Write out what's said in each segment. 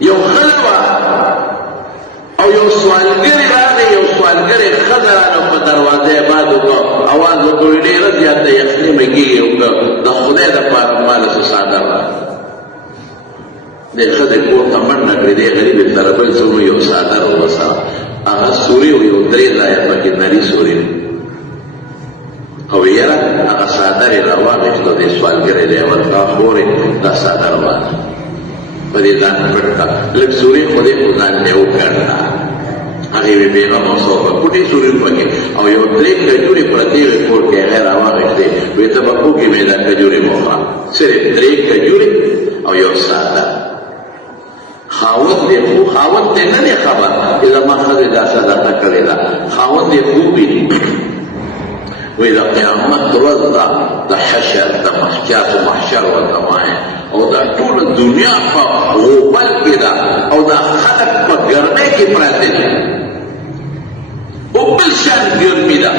You خلوه O you سوالګری راغی، you سوالګری ښځه راغله په دروازه باد وکړه، اواز وکړ ډېره زیاته یخني مې کېږي، د خدای دپاره ماله څه څادر راکړه. دې ښځې کور ته منډه کړې، دې غریبې سره بل څه نو یو څادر ورسره، هغه سوري و، یو 3 ځایه پکې نري سوري او یاره هغه څادر یې راواخېستو، دې سوالګری دی ورته خورې دا څادر واخله په دې ځان پټ کړه، لږ سوري خو دې خو ځان دې وکړله. هغې وې بېغمه او صوفه پټې سوري پکې او یو 3 کجورې پرتې وې کور کې، هغې راواخېستې، وې ته به پوکې مې دا کجورې مه خوره، صرف 3 کجورې او یو څادر. خاوند دې خو خاوند دې نه دی خبر چې زما ښځې دا صدقه کړې ده، خاوند دې خوب ویني. وی دا قیامت ورځ ده، د حشر د محجات و محشر ورته وایي، او دا ټوله دنیا په غوبل کې ده او دا خلک په ګرمۍ کې پراته دي، او بل شان ګرمي ده،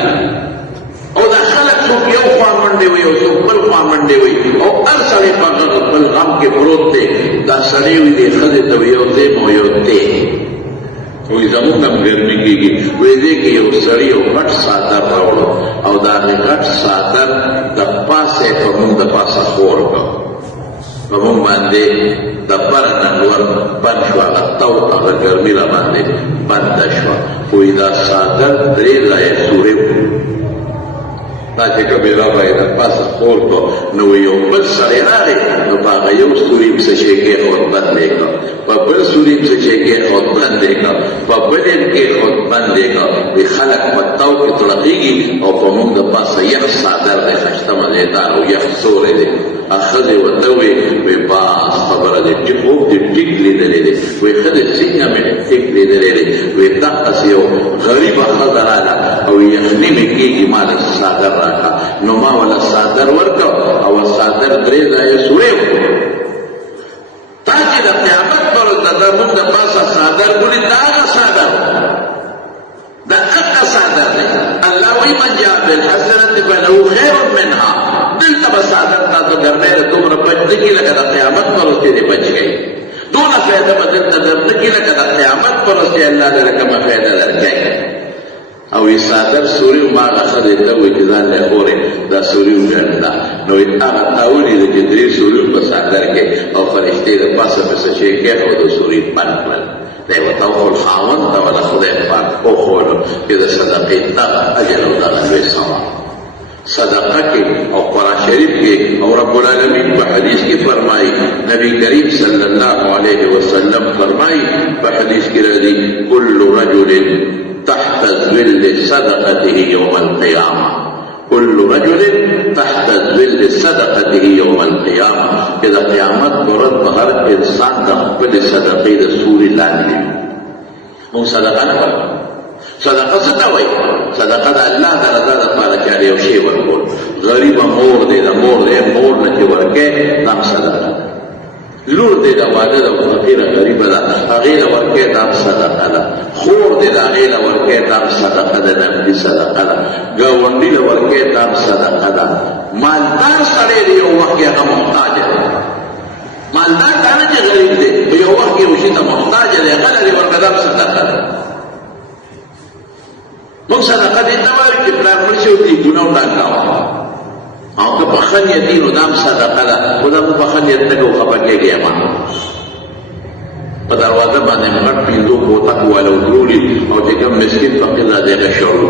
او دا خلک څوک یو خوا منډې وي او څوک بل خوا منډې وي، او هر سړی په خپل غم کې پروت دی. دا سړی وي دې ښځې ته یو ځای مو یو دی وی زمونږ هم ګرمي کېږي، وی دې کې یو سړي یو غټ څادر راوړو او د هغې غټ څادر د پاسه په مونږ د پاسه خور کړ، په مونږ باندې د بره ننور بند شوه، هغه تو هغه ګرمي را باندې بنده شوه. وی دا څادر 3 ځایه سورې دا چې کومې راوړی د پاسه خور کړو، نو یو بل سړی راغی، نو په هغه یو سوري پسې چې یې کېښود بند یې کړ، په بل سوري پسې چې یې کېښود بند یې کړ، په بل یې کېښود بند یې کړ. وی خلک په تو کې تړقېږي او په موږ د پاسه یخ څادر دی، ښایسته مزېدار او یخ سوری دی. ښځې ورته وی باس خبره دی، چې خوب دې ټیک لیدلی دی. وی ښځې څنګه مې ټیک لیدلی دی؟ وی دقسې یو غریبه ښځه راغله او یخني مې کېږي، ما د څادر راکړه، نو ما وله څادر ورکړ او څادر 3 ځایه سورې وکړو. تا چې د قیامت پر ورځ د موږ د پاسه څادر ګوري، دا هغه څادر دا هغه څادر دی. الله وایي من جاء بالحسنة فله خیر منها. دلته به څادر تا ته درنی د دومره بچ نه کړي لکه د قیامت پر ورځ دې بچ کړي، دونه فایده به دلته درنه کړي لکه د قیامت پر ورځ الله دې کومه فایده درکوي. او یې څادر سوري ما هغه ښځې ته وایي چې ځان له خورې دا سوري وګڼله، نو هغه تا ولیده چې 3 سوري په څادر کې او فرښتې د پاسه پسې چې یې کېښودو سوري بند کړل. دی ورته وښول خاوند ته وله خدای پاک وښولو چې د صدقې دغه اجر او دغه لوی ثواب صدقه کې او قرآن شریف کې، او رب العالمین په حدیث کې فرمایي، نبی کریم صلی الله علیه وسلم فرمایي په حدیث کې راځي کل رجل تحت ظل صدقته يوم القيامة، كل رجل تحت ظل صدقته يوم القيامة. إذا قیامت برد بهر انسان د خپل صدقې د سوري لاندې موږ صدقه نه کوو. صدقه څه ته وایي؟ صدقه د الله د رضا دپاره چې یو شی ورکول. غریبه مور دی، د مور دی، مور نه چې ورکوې دا هم صدقه ده. لور دی د واده ده، فقیره غریبه ده، هغې له ورکوې دا هم صدقه ده. خور دی د هغې له ورکوې دا هم صدقه ده، نقدي صدقه ده. ګاونډي له ورکوې دا هم صدقه ده. مالدار سړی دی، یو وخت کې هغه محتاجه دی. مالدار دا نه چې غریب دی، په یو وخت کې یو شي ته محتاجه دی، هغه له ورکوې دا هم صدقه ده. موږ صدقه دې ته وایو چې پلار مړ شي او دیګونه وټاکاوه، او که بخښه نیتي نو دا هم صدقه ده، خو دا موږ بخښه نیت نه کوو، خفه کېږي اما په دروازه باندې مې غټ 5 کوتک والا ودرولي، او چې کوم مسکین فقیر راځي هغه شړو،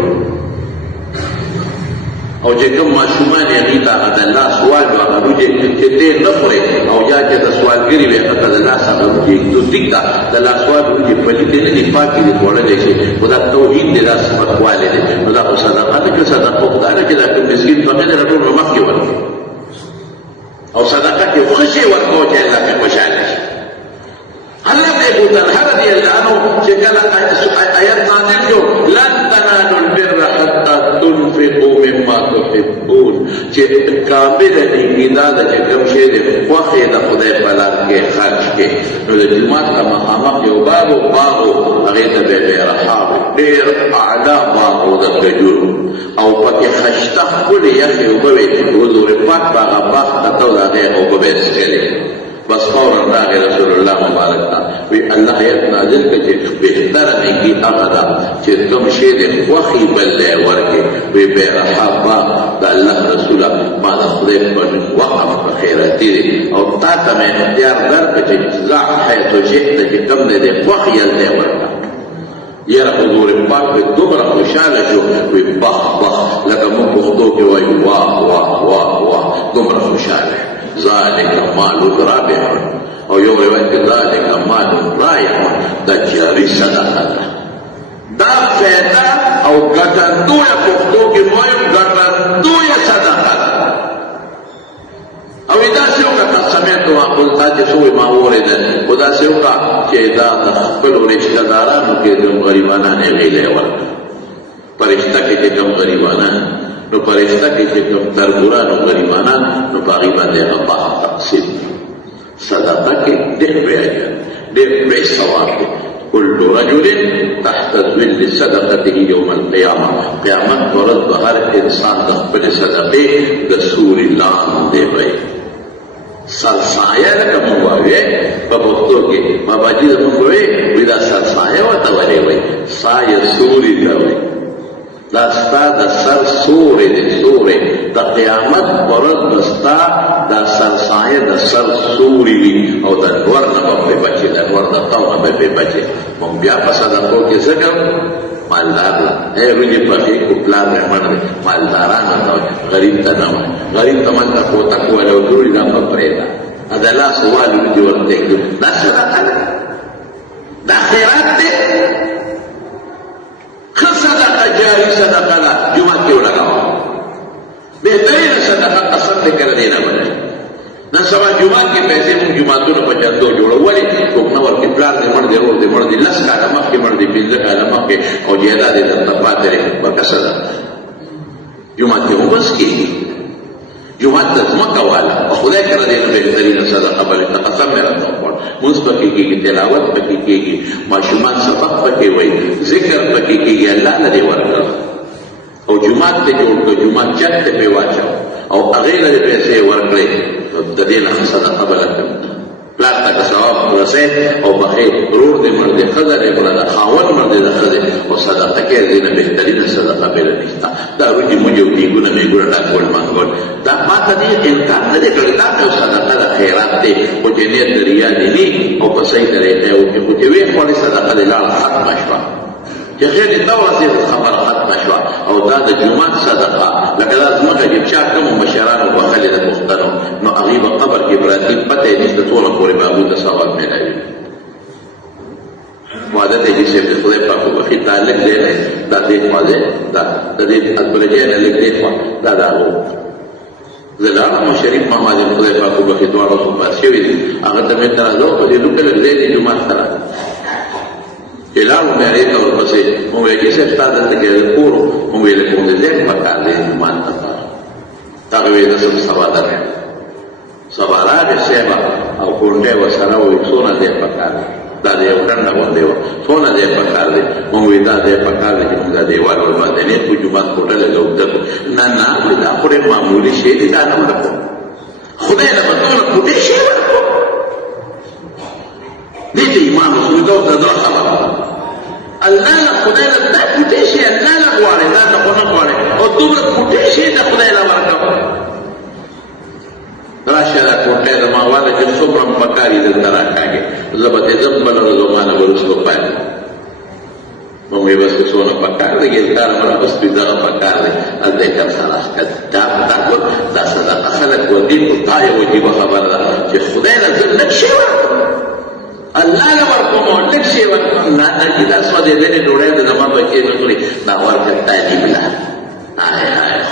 او چې کوم ماشومان یې هغې ته هغه د الله سوال و هغه روجې چې ته نه خورې، او یا چې د سوالګري وي هغه ته د لاس هغه روجې ږدو. ټیک ده د لاسوال روجې پلیتې نه دي، پاکې دي، خوړلی شي، خو دا توحید دی، دا صفتوالی دی. نو دا خو صدقه ده، که صدقه خو دا نه چې دا کوم مسکین فقیر دی ټول به مخکې ورکړي، او صدقه کې ښه شی ورکوه چې الله پرې خوشحاله شي. حضرت ابو طلحه رضی الله عنه چې کله آیت نازل شو لن تنالوا البر حتى تنفقوا مما تحبون، چې کامله نیکي دا ده چې کوم شی دی خوښ یې د خدای په لار کې خرج کړې. نو د جومات ته مخامخ یو باغ و، هغې ته به بیرحا ډېر اعلی باغ و د کجورو، او پکې خشته ښکلې یخې اوبه وې، حضور پاک به هغه باغ ته ته و د هغې اوبه به یې څښلې. بس فورا راغی رسول الله مبارک ته، وی الله آیت نازل کړ چې بهتره نیکي هغه ده چې کوم شی د خوښې بل دی ورکړې وی بېرحمه د الله رسوله ما د خدای په نوم وقف په خیراتي دی او تا ته مې اختیار درکړه چې ضع حیث شئت چې کوم دی د خوښې هلته ورکړه یاره حضور پاک به دومره خوشحاله شو وی بخ بخ لکه موږ پښتو کې وایو واه واه واه واه دومره خوشحاله ذلک مال رابح او یو روایت کې ذلک مال رایح دا جاري صدقه ده دا فایده او ګټندویه پښتو کې وایو ګټندویه صدقه ده او داسې وکړه که سمعت واقول تا چې څه وایي ما واورېدل خو داسې وکړه چې دا د خپلو رشته دارانو کې کوم غریبانان هغې له یې ورکړه په رشته کې چې کوم غریبانان نو په رشته کې چې کوم تربوران او غریبانان نو په هغې باندې هغه باغ تقسیم صدقه کې ډېر لوی اجر ډېر لوی ثواب دی كل رجل تحت ظل صدقته يوم القيامة قیامت ورځ به هر انسان د خپلې صدقې د سوري لاندې وي سرسایه لکه موږ وایو په پښتو کې باباجي زموږ وایي دا سرسایه ورته ولې وایي سایه سوري ته وایي دا ستا د سر سورې دی سورې د قیامت په ورځ به ستا دا سرسایه د سر سوري وي او د لور نه به پرې بچې د لور د تاو نه به پرې بچې موږ بیا په صدقو کې څه کوو مالدار له روجې پخې کو پلار مې مړ دی مالدارانو ته وایي غریب ته نه وایي غریب ته مالته کوته کوله او جوړي دا به پرېږده د لاس وال روجې ورته کړو دا صدقه ده دا خیرات دی ښه صدقه جاري صدقه ده جومات کې ولګوه بهترینه صدقه قسم دی که نه دی نه بنه نن سبا جومات کې پیسې مونږ جوماتونه په چندو جوړو ولې څوک نه ورکړي پلار دې مړ دی رور دې مړ دی لس کاله مخکې مړ دی پنځه کاله مخکې او جیداد یې درته پاتې دی ورکه صدقه جومات کې مو بس کېږي جومات ته ځمکه واله او خدای کره دې نه بهترینه صدقه بلې ته قسم مې راته وخوړ مونځ پکې کېږي تلاوت پکې کېږي ماشومان سبق پکې وایي ذکر پکې کېږي الله نه دې ورکړه او جومات ته جوړ کړه جومات چت ته پې واچو او هغې نه دې پیسې ورکړې د دې نه صدقه بله کړم پلار ته که ثواب ورسې او بخې رور دې مړ دی ښځه دې مړه ده خاوند مړ دی د ښځې او صدقه کې دې نه بهترینه صدقه بله نشته دا روجې موجې او ټینګونه میګونه ډاکول منګول دا ما ته دې انکار نه دی کړی دا یو صدقه د خیرات دی خو چې نیت د ریا دې وي او په صحیح طریقې وکړي خو چې ویې خوړې صدقه دې لاړه ختمه شوه چې خیر دې ته ورسېده خبره ختمه شوه او دا د جومات صدقه لکه دا ځمکه چې چا کومو مشرانو بخلې د پښتنو نو هغې به قبر کې پراته پته یې نشته څونه پورې به هغوی ته ثواب میلاوي وعده دی چې صرف د خدای پاک وبخي دا لږ دی نه دا دې خوا دی دا د دې اکبرجۍ نه لږ دې خوا دا د هغو زه لاړم شریف ماما دې خدای پاک وبخي دواړه خو پاس شوي دي هغه ته مې درځو په دې لوکه لږ ځای دی جومات ته راغی اعلان مې هغې ته ورپسې مو ویل چې صاحب ستا دلته کې د کور مو ویل کوم د ځای پکار دی جومات لپاره هغه ویل زه سبا درغلم سبا راغی صاحب او کونډۍ ورسره وویل څونه ځای پکار دی دا د یو ډنډه غوندې وه څونه ځای پکار دی مونږ وایي دا ځای پکار دی چې مونږ دا دیوال ورباندې نه کړو جومات کوټه لګوو ده نه نه وایي دا خو ډېر معمولي شی دی دا نه ورکړو خدای له به دومره کوټې شی ورکړو دې ته ایمان وسویدو د زړه خبره الله له خدای له دا کوټې شی الله له غواړې دا ته خو نه غواړې او دومره کوټې شی د خدای له ورکړو راشه دا کوټه زما واله چې څومره پکار دي دلته راکاږي زه به دې ځم بله ورځ زمانه وروسته پاتې مونږ وایي بس که څونه پکار دی ګیلکار مړه بس دوی دغه پکار دی هلته یې کم سره دا صدقه خلک ورکوي خو دا یو عجیبه خبره ده چې خدای له زه لږ شی ورکړم الله له ورکوم او لږ شی ورکړم نه نه چې دا سوځېدلې ډوډۍ د زما بچې نه خوري دا ورکړه تعجیب له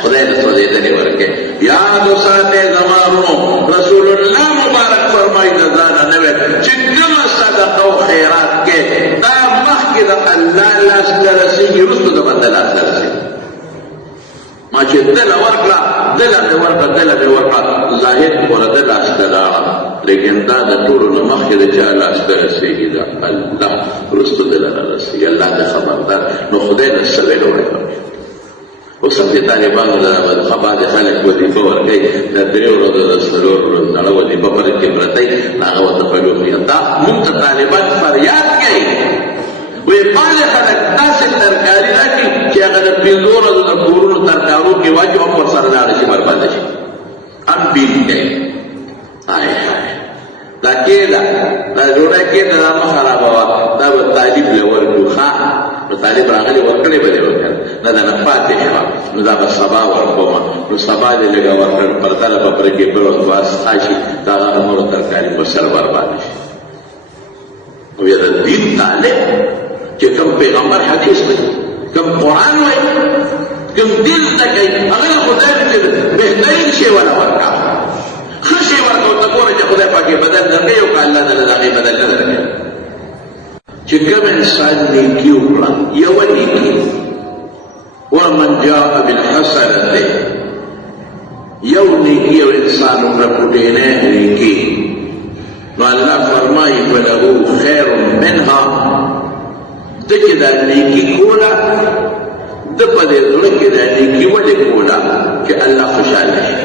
خدای له سوځېدلې ورکړې یاد وساتئ زما ورونو رسول الله مبارک فرمایي د ځانه نه وی چې کومه صدقه او خیرات کې دا مخکې د الله لاس ته رسېږي وروسته د بنده لاس ته رسېږي ما چې دله ورکړه دله مې ورکړه دله مې ورکړه ظاهر پوره د لاس ته لاړه لیکن دا د ټولو نه مخکې د چا لاس ته رسېږي د الله وروسته دله نه رسېږي الله ته خبردار نو خدای نه څه ویل ورکړي اوس هم د طالبانو د بعضې خلک وظیفه ورکوي د درې ورځو د څلور ورځو نړه وظیفه پر کې پرتی هغه ورته په لوښي دا مونږ ته طالبان فریاد بعض خلک داسې ترکاري راکړي چې هغه د پنځو ورځو د کورونو ترکارو کې واچي هم ورسره لاړه شي برباده شي هم بیل کوي دا کېده دا ډوډۍ کېده دا مه خرابوه دا به طالب له ورکړو ښه نو طالب راغلی ورکړې به دې ورکړ نه دا نه پاتې شوه نو دا به سبا ورکومه نو سبا دې لږه ورکړ پرتله به پرې کې بل وخت واسطه شي دا هغه نورو ترکاري په سر برباده شي او یا د دین طالب چې کوم پیغمبر حدیث دی کوم قرآن وایي کوم دین زده کوي هغه له خدای چې بهترین شی وله ورکړه ښه شی ورکړه ورته ګوره چې خدای پاک یې بدل درکوي او که الله تعالی د هغې بدل نه درکوي چې کوم انسان نیکي وکړه یوه نیکي ومن جاء بالحسنة یو نیکي یو انسان وکړه پټېنی نیکي نو الله فرمایي فله خیر منها ده چې دا نیکي کوله ده په دې زړه کې دا نیکي ولې کوله چې الله خوشحاله شي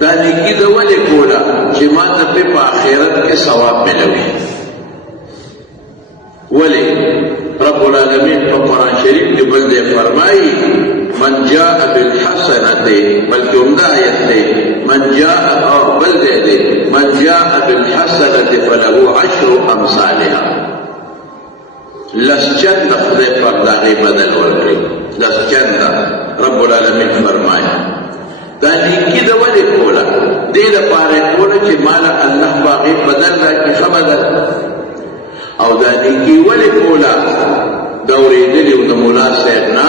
دا نیکي ده ولې کوله چې ما ته پې په آخرت کې ثواب ملوي ولې رب العالمین په قرآن شریف کې بل دی فرمایي من جاء بالحسنة بلکې عمده آیت دی من جاء او بل دی من جاء بالحسنة فله عشر امثالها لسچند خدای پر د هغې بدل ورکړي لسچند رب العالمین فرمایي دا نیکي ده ولې کوله دې دپاره یې کوله چې ماله الله په هغې بدل راکړي ښه بدل او دا نیکي ولې کوله دا اورېدلي و د ملا صاحب نه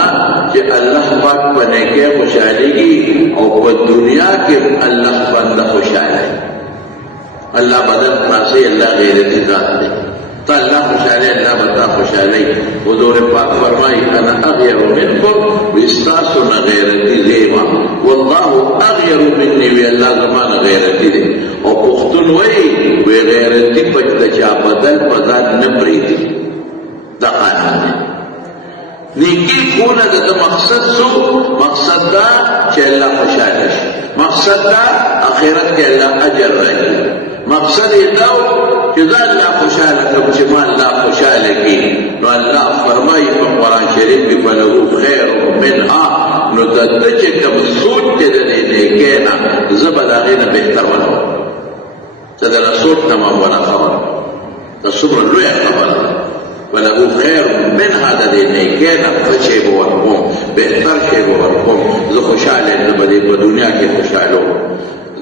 چې الله پاک په نیکۍ خوشحالېږي او په دنیا کې الله بنده خوشحاله الله بدل خلاصوي الله غیرتي ذات دی ته الله خوشحاله الله به تا خوشحالوي حضور پاک فرمایي انا اغیر منکم وایي ستاسو نه غیرتي زیمه والله اغیر مني وی الله زما نه غیرتي دی او پښتون وایي وی غیرتي په د چا بدل په ځان نه پرېږدي دا قانون دی نیکی کونه د مقصد سو مقصد دا چې الله خوشاله شي مقصد دا آخرت کې الله اجر راکړي مقصد یې دا چې دا الله خوشاله کړم چې ما الله خوشاله کړي نو الله فرمایي په قرآن شریف کې فله خیر منها نو د ده چې کوم سوچ دی د دې نیکۍ نه زه به د هغې نه بهتر ولوم چې د رسول نه ما ولا خبره دا څومره لویه خبره ده وله خیر منها د دې نیکۍ نه ښه شی به ورکوم بهتر شی به ورکوم زه خوشحاله یم زه به دې په دنیا کې خوشحاله وم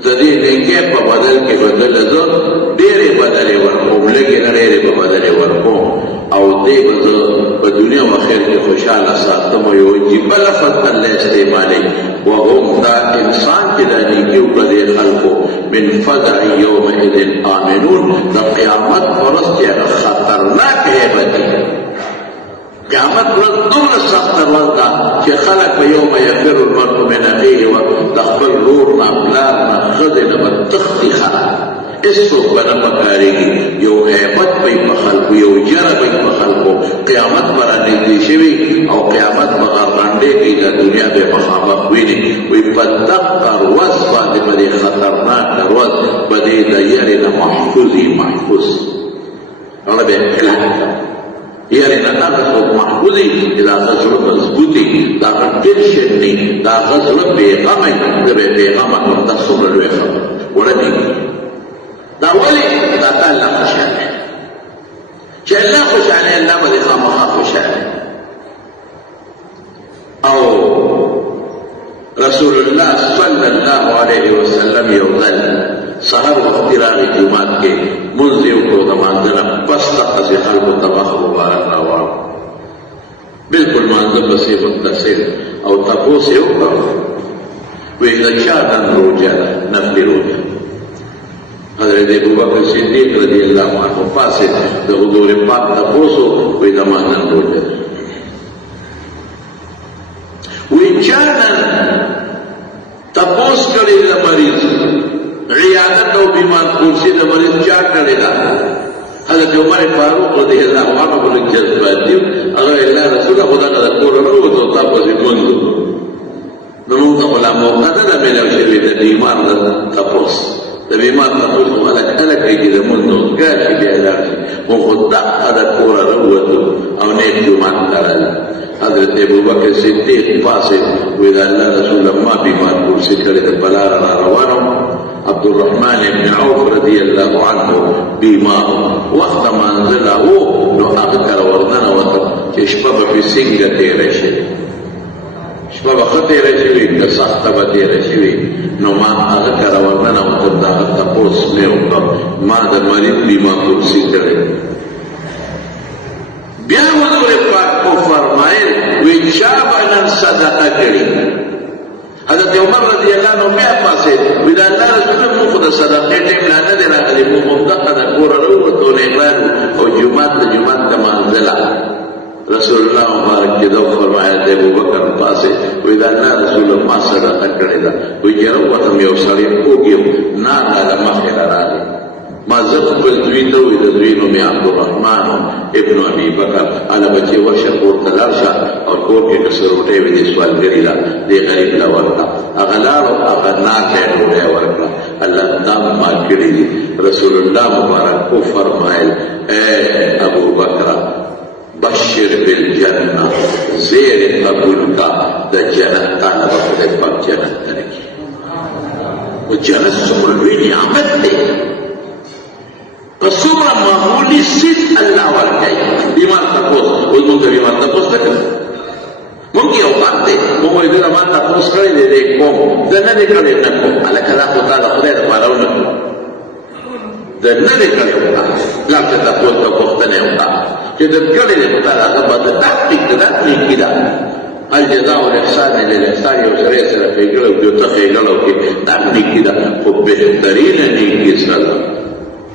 د دې نیکۍ په بدل کې بدله زه ډېرې بدلې ورکوم لږې نه ډېرې به بدلې ورکوم او دې به زه په دنیا و آخر کې خوشحاله ساتم او یو عجیبه لفظ الله استعمالوي وهم دا انسان چې دا نیکي وکړه دې خلکو من فزع یومئذ آمنون د قیامت په ورځ چې هغه خطرناک هیبت دی قیامت ورځ دومره سخته ورځ ده چې خلک به یوم یفر المرء من اخیه د خپل ورور نه پلار نه ښځې نه به تښتي خلک هېڅوک به نه پکارېږي یو هیبت به یې په خلکو یو جره به یې په خلکو قیامت به رانږدې شوي او قیامت به غرغنډې کوي د دنیا به یې مخامخ ویني وایي په دغه ورځ باندې به دې خطرناکه ورځ به دې د یرې نه محفوظ هغه به یې کلک یعنی نه هغه څوک محفوظ وي چې د هغه زړه مضبوط وي د هغه ټینشن نه وي د هغه زړه بېغمه وي د بېغمه کړم دا څومره لویه خبره وړه دي دا ولې دا ته الله خوشحاله چې الله خوشحاله الله به دې خامخا خوشحاله او رسول الله صلی الله علیه وسلم یو ځل سحر وختي راغی جومات کې مونځ یې وکړو د مانځه نه پس دقسې خلکو ته مخ مبارک راواړو بلکل مانځه پسې متصل او تپوس یې وکړو وایي د چا نن روژه ده نفلي روژه حضرت ابوبکر صدیق رضی الله عنه پاسې د حضور پاک تپوس وایي د ما نن روژه ده وایي چا نن تپوس کړی د مریض عیادت او بیمار پرسی د مریض چا کړی ده حضرت عمر فاروق رضی الله عنه په لږ جذبات دي هغه الله رسوله خدا نه د کوره راووت او تا پسې مونځ نو موږ ته خو لا موقع نه ده میلاو شوې د بیمار د تپوس د بیمار تپوس خو هلک کوي چې د مونځ نوزګار شي بیا لاړ شي خو خو دغه د کور روتو او نیک جمعات ترل حضرت ابوبکر صدیق پاسه وی دا اللہ رسول ما بیمار کرسی کرے دا بلار را روانو عبدالرحمن ابن عوف رضی اللہ عنہ بیمار وقت منزل او نو اغکر وردن وطا چشپا پی سنگ تیره شد شپا بخط تیره شوی که سخت با تیره شوی نو ما اغکر وردن وطا دا غطا پوس نیوکا ما دا مرید بیمار کرسی کرے بیا حضور پاک کو فرمائل وی چابنن صدقہ کری حضرت عمر رضی اللہ عنہ بیا پاسے ویدا اللہ رسول مو خود صدقہ ٹیم لانا دے راغلی مو مدقہ دا کور روتو نیغلانو او جمعات دا منزلہ رسول اللہ مبارک کی دو فرمائل دے ابو بکر پاسے ویدا اللہ رسول ما صدقہ کری دا وی جروتم یو سریم کوگیو نانا دا مخیر رالی ما زد قل دویتو ویدا دوینو می عبدالرحمن ابن ابی بکر علا بچے ورشا کور تلارشا اور کور کے کسر اٹھے وی دی سوال کریلا دی غریب لورکا اغلارو اغناک ہے روڑے ورکا اللہ دام مال کری دی رسول اللہ مبارک کو فرمائل اے ابو بکر بشر بالجنہ زیر قبول کا دا جنت تانا بخدت پاک جنت ترکی وہ جنت سمر لوی نعمت دے فسوما معمولی سیز اللہ ورکائی بیمار تپوس وہ مونگا بیمار تپوس تکر مونگی اوقات دے مونگو ادھر امان تپوس کرے دے دے قوم دن دے کرے نکو علا کلا خطا دا خدای دا پاراو نکو دن دے کرے اوقات لام سے تپوس تا پختنے اوقات کہ دن کرے دے خطا دا بات تحقیق دا نیکی دا الجزاء والاحسان للاحسان یو سرے سرے فیگلو جو تخیگلو کی دا نیکی دا خب بہترین نیکی سلام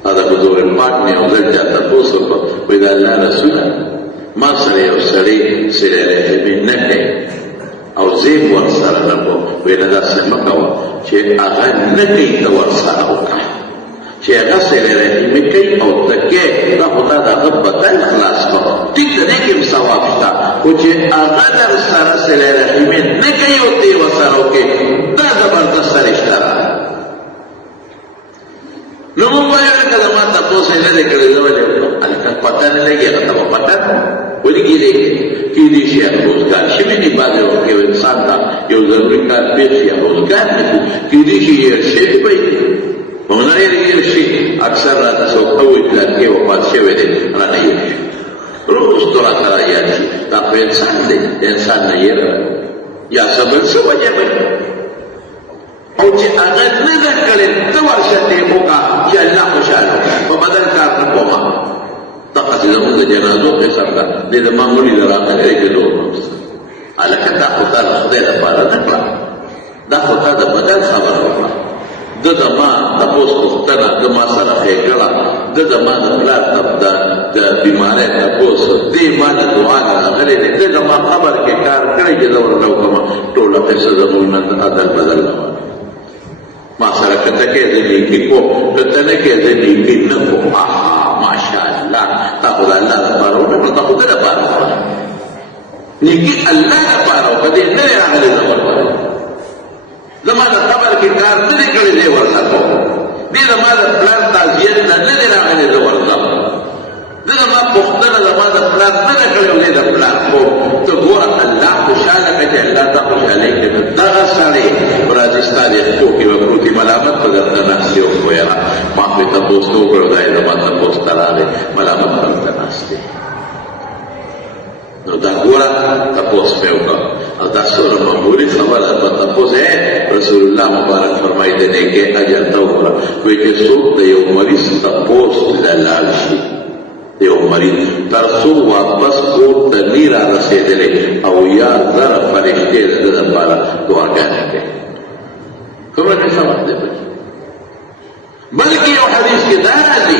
هذا حضور پاک میں اوزل جاتا پوسو کو ویدا اللہ رسولا ما سرے او سرے سرے رحمی نکے او زیب ورسر نکو ویدا دا سمکو چه اغا نکی تا ورسر اوکا چه اغا سرے رحمی کئی او تکے دا خدا دا غبتا اخلاص کو تک دا نیکم سواب شتا کو چه اغا در سر سرے رحمی نکی او تی ورسر اوکے دا زبردست سرشتا را نمو باید که زمان تپوس نده کرده زمانه الکن پتا نلگی اگر پتا ولی کی دیکھے کی دیشی روزگار شمیدی بازی وقت که انسان تا یو ضروری کار پیشی روزگار نکو کی دیشی ارشید بایدی مونره ارشی اکثر راتا سو قوی تلکی وفات شوه ده انا نیرشی روز تو را کرا یادشی تا پا انسان ده انسان نیر یا سبن سو وجه بایدی او چې هغه نه ده کړې ته ورشه دې وکړه چې الله خوشحاله په بدل کار نه کومه دغسې زموږ د جنازو قسم ده دې د معمولي د راغلی کېدو هلکه دا خو تا د خدای لپاره نه کړه دا خو تا د بدل خبره وکړه ده د ما تپوس پوښتنه د ما سره ښېګړه ده د ما د پلار د بیمارۍ تپوس دې ما د دعا نه راغلی دی ده د ما خبر کې کار کړی چې زه ورته وکړمه ټوله قصه زموږ نه عدل بدل نه ما سره کتکې د نیکي کو کتنکې د نیکي نه کو ماشاءالله تا خو د الله لپاره وکړه تا خو د لپاره وکړه نیکي الله لپاره وکړه دې نه راغلی زه ورته زما د خبر کې کار نه دی کړی دی ورته دې زما د پلان تعزیت نه دی راغلی زه ورته ده زما پوښتنه زما د پلان نه ده کړې دی د پلان خو ته ګوره الله خوشحاله کړه چې الله ته خوشحالۍ کوي دغه سړی راځي ستا د پښو کې وکړو ملامت په درته ناست دی او یاره ما خو یې تپوس نه وکړو دا یې زما تپوس ته راغی ملامت په درته ناست دی نو دا ګوره تپوس مې وکړه او دا څومره معمولي خبره په تپوس رسول الله مبارک فرمایي د نیکۍ اجر ته وګوره وایي چې څوک د یو مریض تپوس ته لاړ شي یو مریض تر څو واپس کور ته نه رارسېدلی او یا زره فرښتې د ده دپاره دعاګانې کوي کومه کیسه وخت دی بلکې یو حدیث کې دا راځي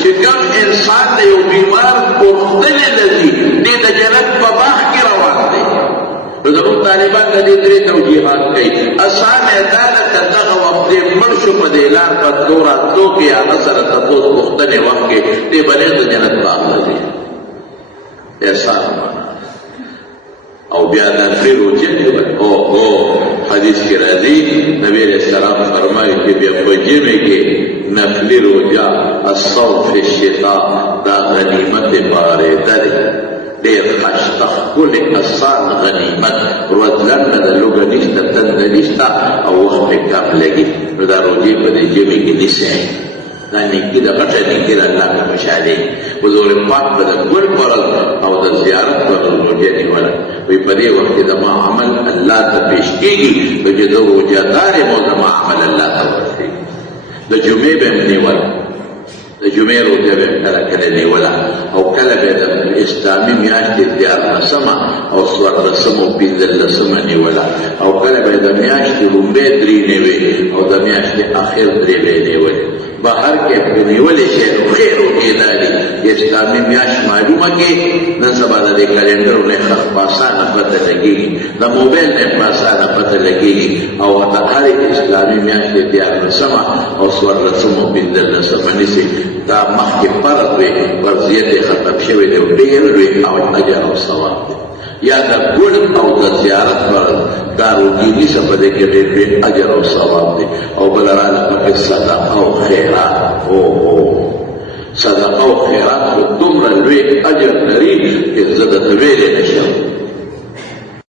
چې کوم انسان د یو بیمار پوښتنې لري دې د جنت په باغ کې روان دی نو زموږ طالبان د دې درې توجیحات کوي اسانه دا ده که دغه وخت دې مړ شو په دې لار په تلو راتلو کې هغه سره تپوس پوښتنې وخت کې دې بلې د جنت باغ ته ځي احسان معنا او بیا د فیرو جن او حدیث کی راضی نبی علیہ السلام فرمائی کہ بیا پجیمے کے نفلی روجا الصوم فی الشتاء دا غنیمت بارے درے دیر خشتخ کل اصان غنیمت روزلن دا لوگا نشتا تند نشتا او وقت کم لگی دا روجی پا دی جمعی کی نسے دا نکی دا غٹا نکی دا اللہ کا مشاہدے حضور پاک پا دا کل پرد او دا زیارت پا دا روجی نیولا وی پا دی وقت دا ما عمل اللہ تا پیش کی گی تو جدو روجی داری مو دا ما عمل اللہ تا ورسی دا جمعی بیم نیولا د جمعې روژه به کله کله نیوله او کله به د اسلامي میاشتې دیارلسمه او څوارلسمه او پنځلسمه نیوله او کله به د میاشتې لومړۍ درې نیوې او د میاشتې اخر درې به یې نیولې بهر کې پرې نیولې شی نو ښې روژې دا دي اسلامي میاشت معلومه کې نن سبا د دې کلنډرو نه ښه په اسانه پته لګېږي د موبایل نه په اسانه پته لګېږي او د هرې اسلامي میاشتې دیارلسمه او څوارلسمه او پنځلسمه نیسي دا مخکې فرض وي فرضیت یې ختم شوی دی او ډېر لوی او اجر او ثواب دی یا د ګل او د زیارت فرض دا روجې نیسه په دې کې ډېر لوی اجر او ثواب دی او بل راله پکې صدقه او خیرات صدقه او خیرات خو دومره لوی اجر لري چې زه درته ویلی نه شم